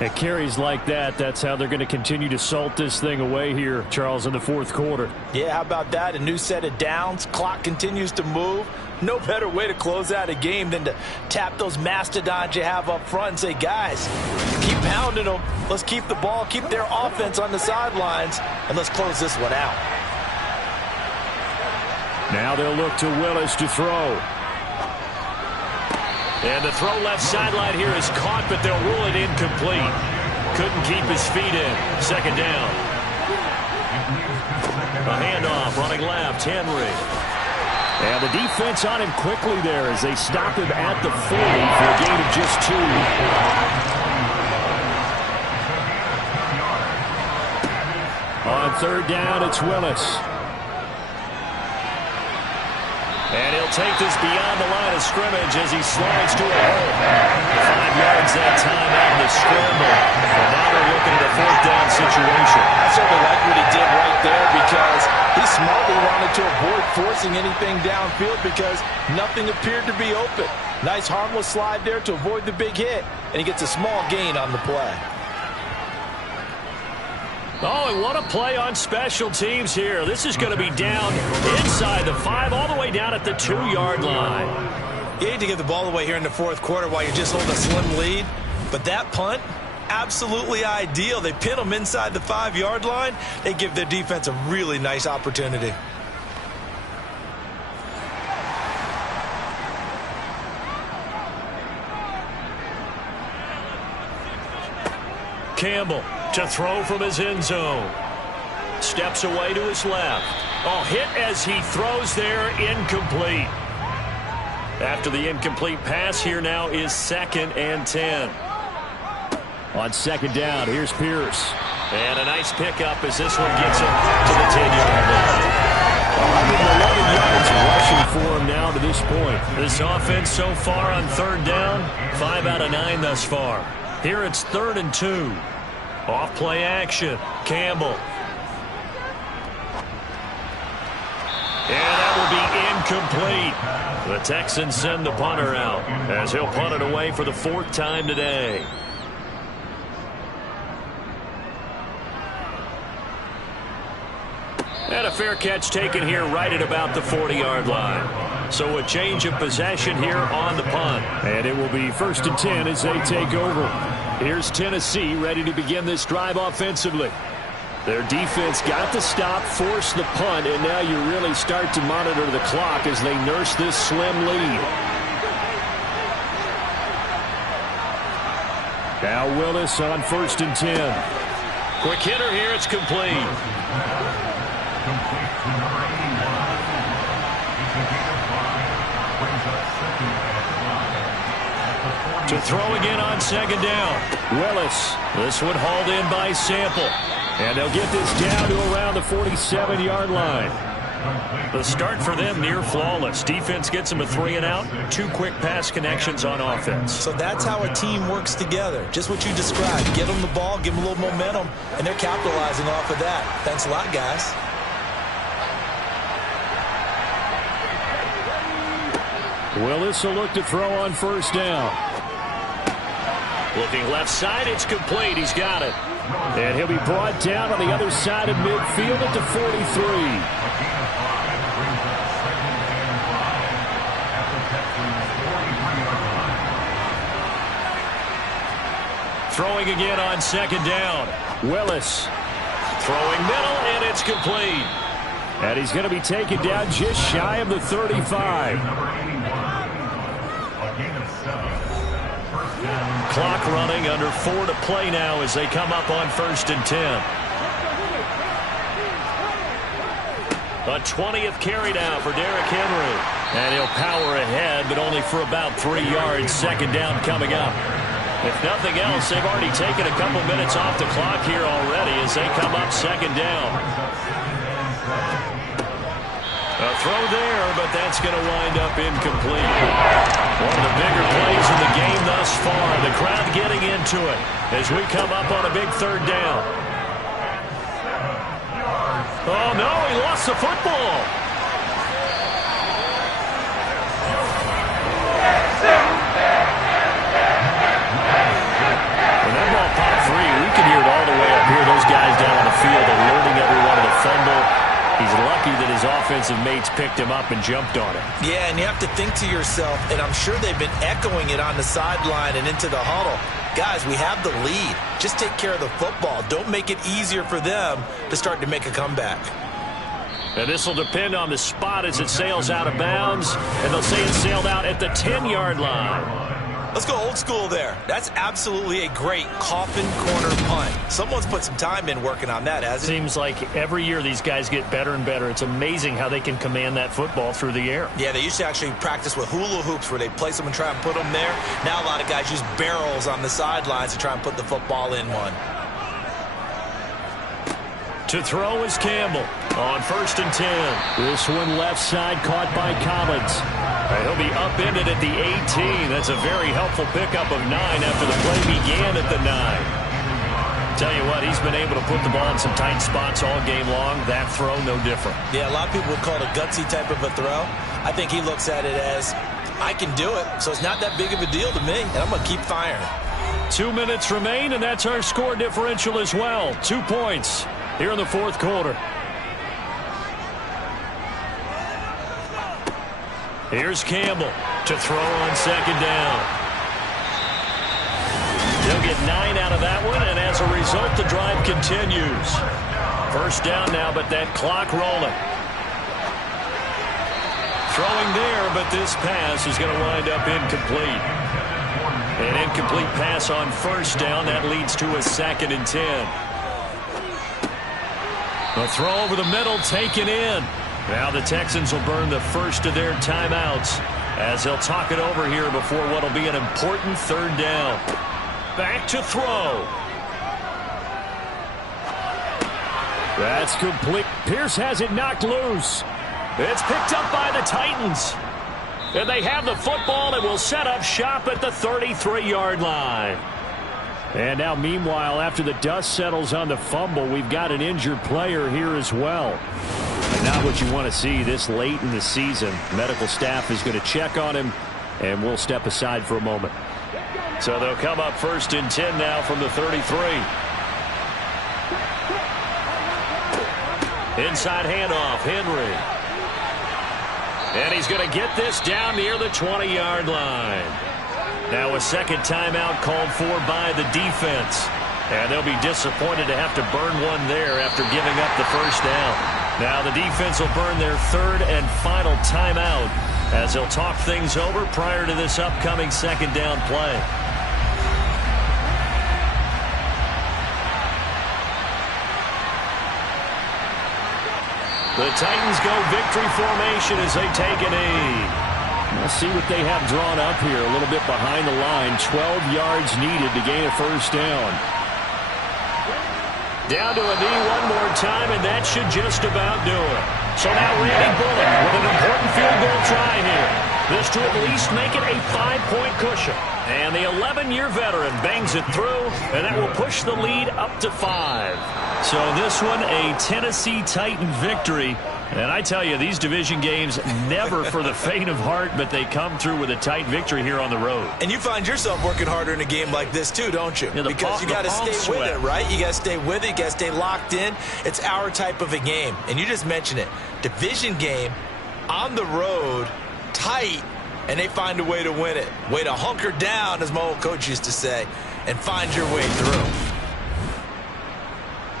At carries like that, that's how they're going to continue to salt this thing away here, Charles, in the fourth quarter. Yeah, how about that? A new set of downs. Clock continues to move. No better way to close out a game than to tap those mastodons you have up front and say, guys, keep pounding them. Let's keep the ball, keep their offense on the sidelines, and let's close this one out. Now they'll look to Willis to throw. And the throw left sideline here is caught, but they'll rule it incomplete. Couldn't keep his feet in. Second down. A handoff running left, Henry. And the defense on him quickly there as they stop him at the 40 for a gain of just 2. On third down, it's Willis. And he'll take this beyond the line of scrimmage as he slides to a hole. 5 yards that time out of the scramble. And now they're looking at a fourth down situation. I certainly like what he did right there because he smartly wanted to avoid forcing anything downfield because nothing appeared to be open. Nice harmless slide there to avoid the big hit, and he gets a small gain on the play. Oh, and what a play on special teams here. This is going to be down inside the 5, all the way down at the 2-yard line. You hate to get the ball away here in the fourth quarter while you just hold a slim lead, but that punt, absolutely ideal. They pin them inside the 5-yard line. They give their defense a really nice opportunity. Campbell to throw from his end zone. Steps away to his left. Oh, hit as he throws there, incomplete. After the incomplete pass, here now is 2nd and 10. On 2nd down, here's Pierce. And a nice pickup as this one gets him to the 10-yard line. 111 yards rushing for him now to this point. This offense so far on 3rd down, 5 out of 9 thus far. Here it's 3rd and 2. Off play action. Campbell. And that will be incomplete. The Texans send the punter out as he'll punt it away for the 4th time today. And a fair catch taken here right at about the 40-yard line. So a change of possession here on the punt. And it will be 1st and 10 as they take over. Here's Tennessee ready to begin this drive offensively. Their defense got the stop, forced the punt, and now you really start to monitor the clock as they nurse this slim lead. Now Willis on 1st and 10. Quick hitter here, it's complete. Complete to number 81. It's a gain of 5. Brings up 2nd and 5. To throw again on 2nd down. Willis. This one hauled in by Sample. And they'll get this down to around the 47-yard line. The start for them near flawless. Defense gets them a 3 and out. 2 quick pass connections on offense. So that's how a team works together. Just what you described. Get them the ball, give them a little momentum, and they're capitalizing off of that. Thanks a lot, guys. Willis will look to throw on 1st down. Looking left side, it's complete. He's got it. And he'll be brought down on the other side of midfield at the 43. Throwing again on 2nd down. Willis. Throwing middle, and it's complete. And he's going to be taken down just shy of the 35. Clock running, under 4 to play now as they come up on 1st and 10. A 20th carry now for Derrick Henry. And he'll power ahead, but only for about 3 yards. 2nd down coming up. If nothing else, they've already taken a couple minutes off the clock here already as they come up 2nd down. A throw there, but that's going to wind up incomplete. One of the bigger plays in the game thus far. The crowd getting into it as we come up on a big 3rd down. Oh, no, he lost the football. When that ball popped free, we can hear it all the way up here. Those guys down on the field are learning every one of the fumble. He's lucky that his offensive mates picked him up and jumped on him. Yeah, and you have to think to yourself, and I'm sure they've been echoing it on the sideline and into the huddle. Guys, we have the lead. Just take care of the football. Don't make it easier for them to start to make a comeback. And this will depend on the spot as it sails out of bounds. And they'll say it sailed out at the 10-yard line. Let's go old school there. That's absolutely a great coffin corner punt. Someone's put some time in working on that, hasn't it? Seems like every year these guys get better and better. It's amazing how they can command that football through the air. Yeah, they used to actually practice with hula hoops where they place them and try and put them there. Now a lot of guys use barrels on the sidelines to try and put the football in one. To throw is Campbell on 1st and 10. This one left side caught by Collins. He'll be upended at the 18. That's a very helpful pickup of 9 after the play began at the 9. Tell you what, he's been able to put the ball in some tight spots all game long. That throw, no different. Yeah, a lot of people would call it a gutsy type of a throw. I think he looks at it as, I can do it, so it's not that big of a deal to me, and I'm going to keep firing. 2 minutes remain, and that's our score differential as well. 2 points here in the 4th quarter. Here's Campbell to throw on 2nd down. They'll get 9 out of that one, and as a result, the drive continues. 1st down now, but that clock rolling. Throwing there, but this pass is going to wind up incomplete. An incomplete pass on first down. That leads to a 2nd and 10. The throw over the middle taken in. Now the Texans will burn the first of their timeouts as they'll talk it over here before what will be an important 3rd down. Back to throw. That's complete. Pierce has it knocked loose. It's picked up by the Titans. And they have the football and will set up shop at the 33-yard line. And now, meanwhile, after the dust settles on the fumble, we've got an injured player here as well. Not what you want to see this late in the season. Medical staff is going to check on him, and we'll step aside for a moment. So they'll come up 1st and 10 now from the 33. Inside handoff, Henry. And he's going to get this down near the 20-yard line. Now a 2nd timeout called for by the defense. And they'll be disappointed to have to burn one there after giving up the first down. Now the defense will burn their 3rd and final timeout as they'll talk things over prior to this upcoming 2nd down play. The Titans go victory formation as they take a knee. Let's see what they have drawn up here. A little bit behind the line. 12 yards needed to gain a first down. Down to a knee one more time, and that should just about do it. So now Randy Bullock with an important field goal try here. This to at least make it a 5-point cushion. And the 11-year veteran bangs it through, and that will push the lead up to 5. So this one, a Tennessee Titan victory. And I tell you, these division games, never for the faint of heart, but they come through with a tight victory here on the road. And you find yourself working harder in a game like this, too, don't you? Yeah, because you got to stay with it, right? You got to stay with it. You got to stay locked in. It's our type of a game. And you just mentioned it. Division game, on the road, tight, and they find a way to win it. Way to hunker down, as my old coach used to say, and find your way through.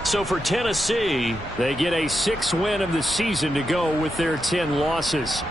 So for Tennessee, they get a 6th win of the season to go with their 10 losses.